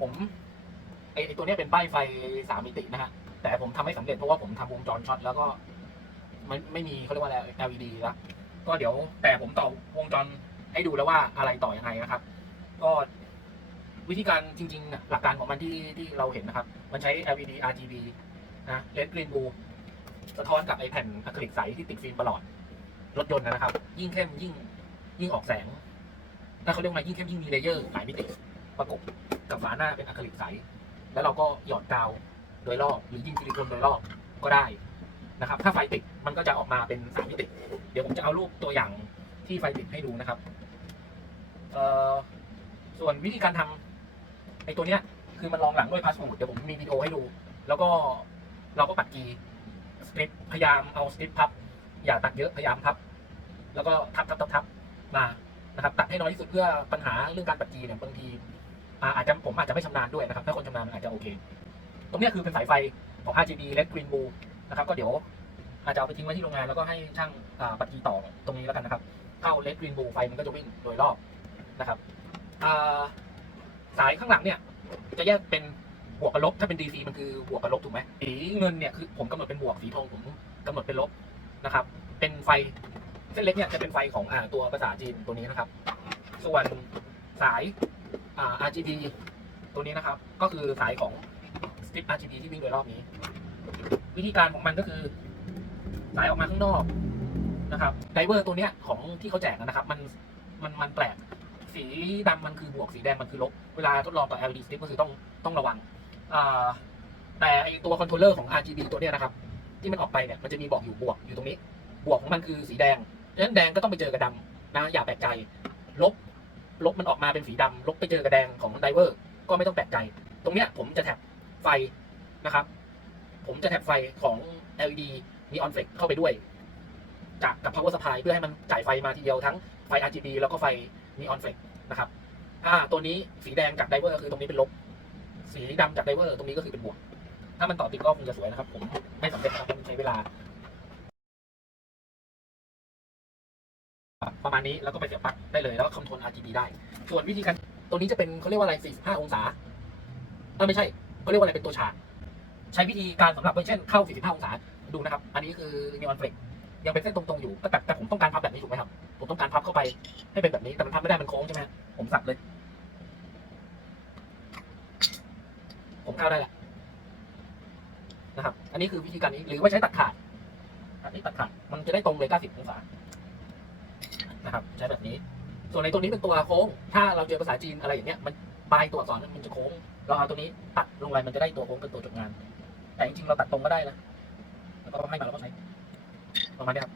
ผมไอไอตัวเนี้ยเป็นป้ายไฟสามมิตินะฮะ แต่ผมทำไม่สำเร็จเพราะว่าผมทำวงจรช็อตแล้วก็ไม่ไม่มีเขาเรียกว่าอะไร LED แล้วก็เดี๋ยวแต่ผมต่อวงจรให้ดูแล้วว่าอะไรต่อยังไงนะครับ ก็วิธีการจริงๆอะหลักการของมันที่ที่เราเห็นนะครับ มันใช้ LED RGB นะ Red Green Blue สะท้อนกับไอแผ่นอะคริลิกใสที่ติดฟิล์มประหลอดรถยนต์นะครับ ยิ่งเข้มยิ่งยิ่งออกแสงถ้าเขาเรียกว่ายิ่งเข้มยิ่งมีเลเยอร์หลายมิติ ประกบกับฝาหน้าเป็นอะคริลิกใส แล้วเราก็หยอดกาวโดยรอบหรือยิงซิลิโคนโดยรอบก็ได้นะครับ ถ้าไฟติดมันก็จะออกมาเป็นสามมิติ เดี๋ยวผมจะเอารูปตัวอย่างที่ไฟติดให้ดูนะครับส่วนวิธีการทำไอ้ตัวเนี้ยคือมันรองหลังด้วยพาสบูดเดี๋ยวผมมีวิดีโอให้ดู แล้วก็เราก็ปัดกีสตริปพยายามเอาสตริปพับ อย่าตัดเยอะพยายามพับ แล้วก็ทับทับทับทับมานะครับ ตัดให้น้อยที่สุดเพื่อปัญหาเรื่องการปัดกีเนี่ยบางที อ่าอาจจะผมอาจจะไม่ชำนาญด้วยนะครับ ถ้าคนชำนาญมันอาจจะโอเค ตรงนี้คือเป็นสายไฟของ RGB Red Green Blue นะครับ ก็เดี๋ยวอาจจะเอาไปทิ้งไว้ที่โรงงานแล้วก็ให้ช่างปัดกีต่อตรงนี้แล้วกันนะครับ เข้า Red Green Blue ไฟมันก็จะวิ่งโดยรอบนะครับสายข้างหลังเนี่ย จะแยกเป็นบวกกับลบ ถ้าเป็น DC มันคือบวกกับลบถูกไหมสีเงินเนี่ยคือผมกำหนดเป็นบวกสีทองผมกำหนดเป็นลบนะครับ เป็นไฟเส้นเล็กเนี่ยจะเป็นไฟของอ่าตัวภาษาจีนตัวนี้นะครับ ส่วนสาย อ่า RGB ตัวนี้นะครับ ก็คือสายของสตริป RGB ที่วิ่งโดยรอบนี้ วิธีการของมันก็คือ สายออกมาข้างนอกนะครับไดเวอร์ตัวเนี้ยของที่เขาแจกนะครับ มันมันมันแปลกสีดำมันคือบวกสีแดงมันคือลบ เวลาทดลองต่อ LED strip ก็คือต้องต้องระวังแต่ไอตัวคอนโทรลเลอร์ของ RGB ตัวเนี้ยนะครับ ที่มันออกไปเนี่ยมันจะมีบอกอยู่บวกอยู่ตรงนี้ บวกของมันคือสีแดงฉะนั้นแดงก็ต้องไปเจอกับดำนะอย่าแปลกใจ ลบ ลบมันออกมาเป็นสีดำลบไปเจอกระแดงของไดเวอร์ ก็ไม่ต้องแปลกใจ ตรงเนี้ยผมจะแท็บไฟนะครับ ผมจะแท็บไฟของ LED Neon Flex เข้าไปด้วย จากกับ power supply เพื่อให้มันจ่ายไฟมาทีเดียวทั้งไฟ RGB แล้วก็ไฟ Neon Flex นะครับถ้าตัวนี้สีแดงจากไดเวอร์คือตรงนี้เป็นลบ สีดำจากไดเวอร์ตรงนี้ก็คือเป็นบวก ถ้ามันต่อติดก็คงจะสวยนะครับ ผมไม่สำเร็จนะครับมันใช้เวลา ประมาณนี้แล้วก็ไปเสียบปลั๊กได้เลยแล้วก็คอนโทรล RGB ได้ ส่วนวิธีการตัวนี้จะเป็นเขาเรียกว่าอะไร 45 องศาเออไม่ใช่เขาเรียกว่าอะไรเป็นตัวฉาก ใช้วิธีการสำหรับเช่นเข้า 45 องศาดูนะครับ อันนี้คือ neon flex ยังเป็นเส้นตรงๆอยู่แต่แต่ผมต้องการพับแบบนี้ถูกไหมครับ ผมต้องการพับเข้าไปให้เป็นแบบนี้แต่มันพับไม่ได้มันโค้งใช่ไหมผมสับเลย ผมเข้าได้แหละนะครับ อันนี้คือวิธีการนี้หรือว่าใช้ตัดขาดอันนี้ตัดขาดมันจะได้ตรงเลย 90 องศา นะครับใช้แบบนี้ ส่วนในตัวนี้เป็นตัวโค้ง ถ้าเราเจอภาษาจีนอะไรอย่างเงี้ยมันปลายตัวอักษรมันจะโค้ง เราเอาตัวนี้ตัดลงไปมันจะได้ตัวโค้งเป็นตัวจบงาน แต่จริงๆเราตัดตรงก็ได้นะแล้วก็ให้มาแล้วก็ใช้ประมาณนี้ครับ